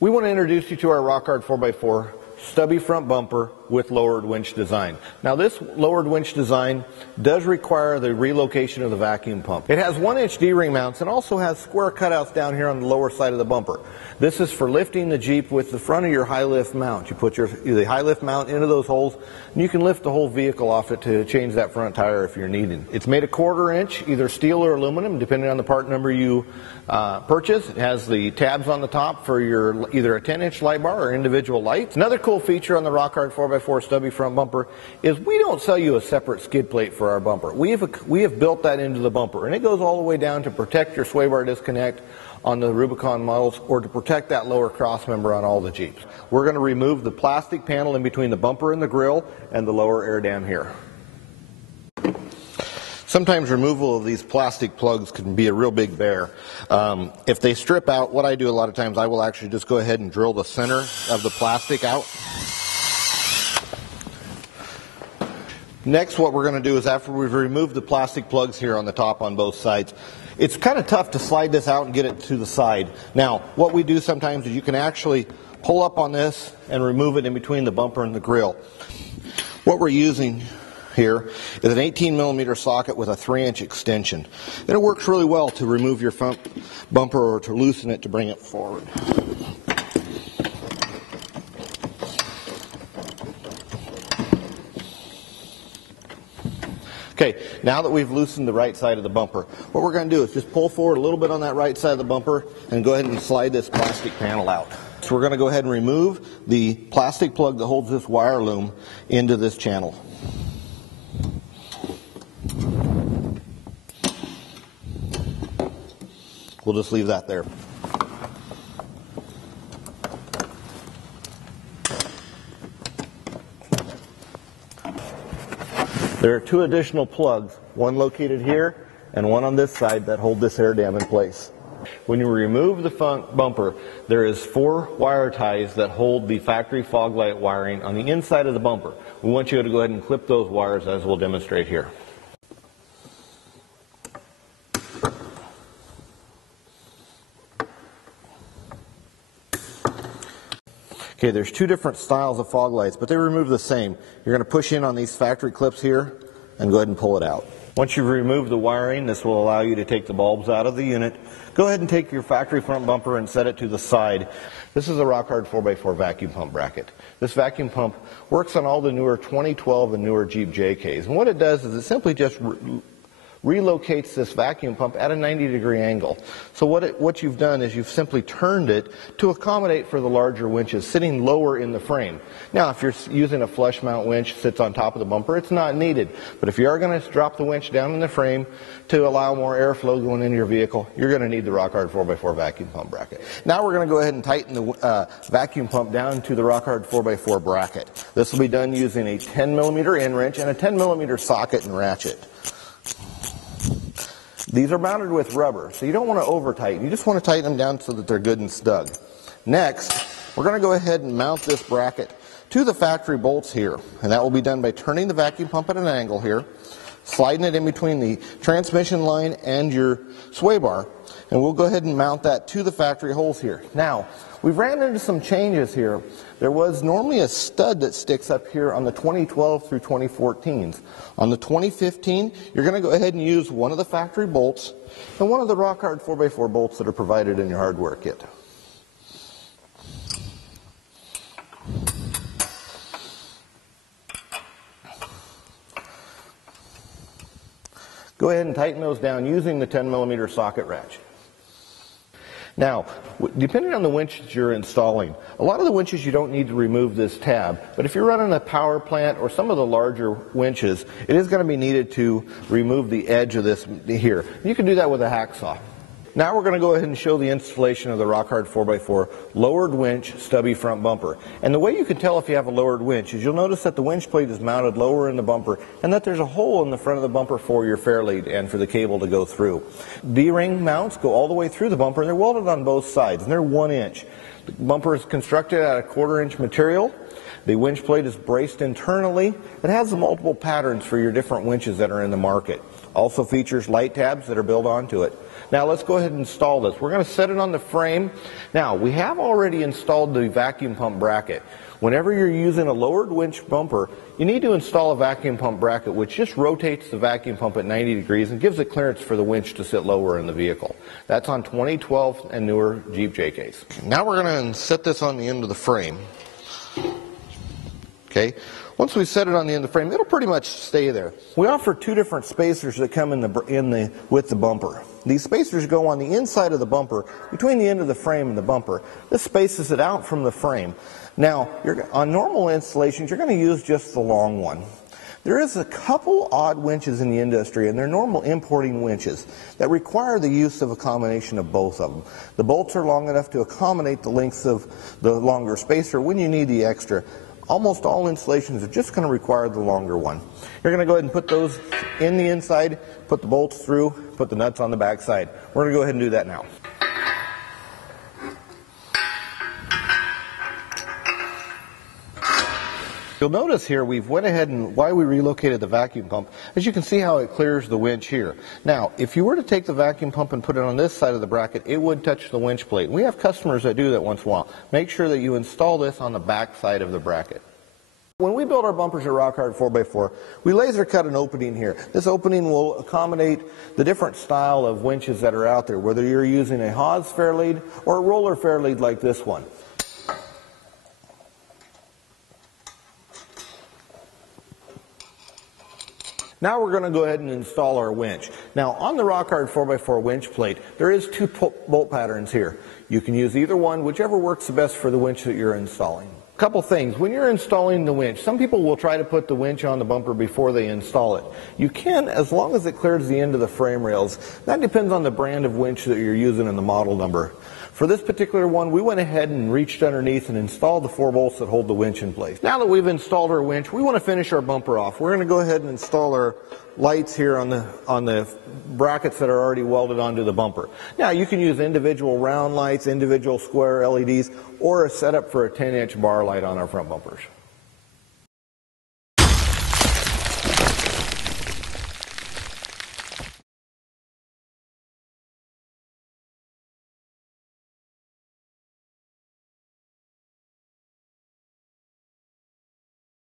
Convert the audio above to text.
We want to introduce you to our rock hard 4x4 stubby front bumper with lowered winch design. Now this lowered winch design does require the relocation of the vacuum pump. It has 1-inch D-ring mounts and also has square cutouts down here on the lower side of the bumper. This is for lifting the Jeep with the front of your high lift mount. You put the high lift mount into those holes and you can lift the whole vehicle off it to change that front tire if you're needed. It's made a 1/4 inch, either steel or aluminum, depending on the part number you purchase. It has the tabs on the top for your either a 10-inch light bar or individual lights. Another cool feature on the rock hard 4x4 stubby front bumper is we don't sell you a separate skid plate for our bumper. We have built that into the bumper, and it goes all the way down to protect your sway bar disconnect on the Rubicon models or to protect that lower cross member on all the Jeeps. We're going to remove the plastic panel in between the bumper and the grille and the lower air dam here. Sometimes removal of these plastic plugs can be a real big bear. If they strip out, what I do a lot of times, I will actually just go ahead and drill the center of the plastic out. Next, what we're going to do is after we've removed the plastic plugs here on the top on both sides, it's kind of tough to slide this out and get it to the side. Now, what we do sometimes is you can actually pull up on this and remove it in between the bumper and the grille. What we're using here is an 18mm socket with a 3-inch extension. And it works really well to remove your front bumper or to loosen it to bring it forward. Okay, now that we've loosened the right side of the bumper, what we're going to do is just pull forward a little bit on that right side of the bumper and go ahead and slide this plastic panel out. So we're going to go ahead and remove the plastic plug that holds this wire loom into this channel. We'll just leave that there. There are 2 additional plugs, one located here and one on this side that hold this air dam in place. When you remove the front bumper, there is 4 wire ties that hold the factory fog light wiring on the inside of the bumper. We want you to go ahead and clip those wires as we'll demonstrate here. Okay, there's 2 different styles of fog lights, but they remove the same. You're going to push in on these factory clips here and go ahead and pull it out. Once you've removed the wiring, this will allow you to take the bulbs out of the unit. Go ahead and take your factory front bumper and set it to the side. This is a rock hard 4x4 vacuum pump bracket. This vacuum pump works on all the newer 2012 and newer Jeep JKs. And what it does is it simply just relocates this vacuum pump at a 90-degree angle. So what you've done is you've simply turned it to accommodate for the larger winches sitting lower in the frame. Now, if you're using a flush mount winch that sits on top of the bumper, it's not needed. But if you are going to drop the winch down in the frame to allow more airflow going into your vehicle, you're going to need the rock hard 4x4 vacuum pump bracket. Now we're going to go ahead and tighten the vacuum pump down to the rock hard 4x4 bracket. This will be done using a 10mm end wrench and a 10mm socket and ratchet. These are mounted with rubber, so you don't want to over tighten. You just want to tighten them down so that they're good and snug. Next, we're going to go ahead and mount this bracket to the factory bolts here, and that will be done by turning the vacuum pump at an angle here, sliding it in between the transmission line and your sway bar, and we'll go ahead and mount that to the factory holes here. Now, we've ran into some changes here. There was normally a stud that sticks up here on the 2012 through 2014s. On the 2015, you're going to go ahead and use one of the factory bolts and one of the rock hard 4x4 bolts that are provided in your hardware kit. Go ahead and tighten those down using the 10mm socket ratchet. Now, depending on the winches you're installing, a lot of the winches you don't need to remove this tab, but if you're running a power plant or some of the larger winches, it is going to be needed to remove the edge of this here. You can do that with a hacksaw. Now we're going to go ahead and show the installation of the rock hard 4x4 lowered winch stubby front bumper. And the way you can tell if you have a lowered winch is you'll notice that the winch plate is mounted lower in the bumper and that there's a hole in the front of the bumper for your fair lead and for the cable to go through. D-ring mounts go all the way through the bumper and they're welded on both sides and they're 1 inch. The bumper is constructed out of 1/4 inch material. The winch plate is braced internally. It has the multiple patterns for your different winches that are in the market. Also features light tabs that are built onto it. Now let's go ahead and install this. We're going to set it on the frame. Now we have already installed the vacuum pump bracket. Whenever you're using a lowered winch bumper, you need to install a vacuum pump bracket which just rotates the vacuum pump at 90 degrees and gives it clearance for the winch to sit lower in the vehicle. That's on 2012 and newer Jeep JKs. Now we're going to set this on the end of the frame. Okay. Once we set it on the end of the frame, it'll pretty much stay there. We offer two different spacers that come with the bumper. These spacers go on the inside of the bumper, between the end of the frame and the bumper. This spaces it out from the frame. Now, on normal installations, you're going to use just the long one. There is a couple odd winches in the industry, and they're normal importing winches that require the use of a combination of both of them. The bolts are long enough to accommodate the lengths of the longer spacer when you need the extra. Almost all installations are just going to require the longer one. You're going to go ahead and put those in the inside, put the bolts through, put the nuts on the back side. We're going to go ahead and do that now. You'll notice here we've went ahead and while we relocated the vacuum pump, as you can see how it clears the winch here. Now, if you were to take the vacuum pump and put it on this side of the bracket, it would touch the winch plate. We have customers that do that once in a while. Make sure that you install this on the back side of the bracket. When we build our bumpers at Rock Hard 4x4, we laser cut an opening here. This opening will accommodate the different style of winches that are out there, whether you're using a Haas fair lead or a roller fair lead like this one. Now we're going to go ahead and install our winch. Now on the Rock Hard 4x4 winch plate, there is two bolt patterns here. You can use either one, whichever works the best for the winch that you're installing. Couple things. When you're installing the winch, some people will try to put the winch on the bumper before they install it. You can, as long as it clears the end of the frame rails. That depends on the brand of winch that you're using and the model number. For this particular one, we went ahead and reached underneath and installed the 4 bolts that hold the winch in place. Now that we've installed our winch, we want to finish our bumper off. We're going to go ahead and install our lights here on the brackets that are already welded onto the bumper. Now you can use individual round lights, individual square LEDs, or a setup for a 10-inch bar light on our front bumpers.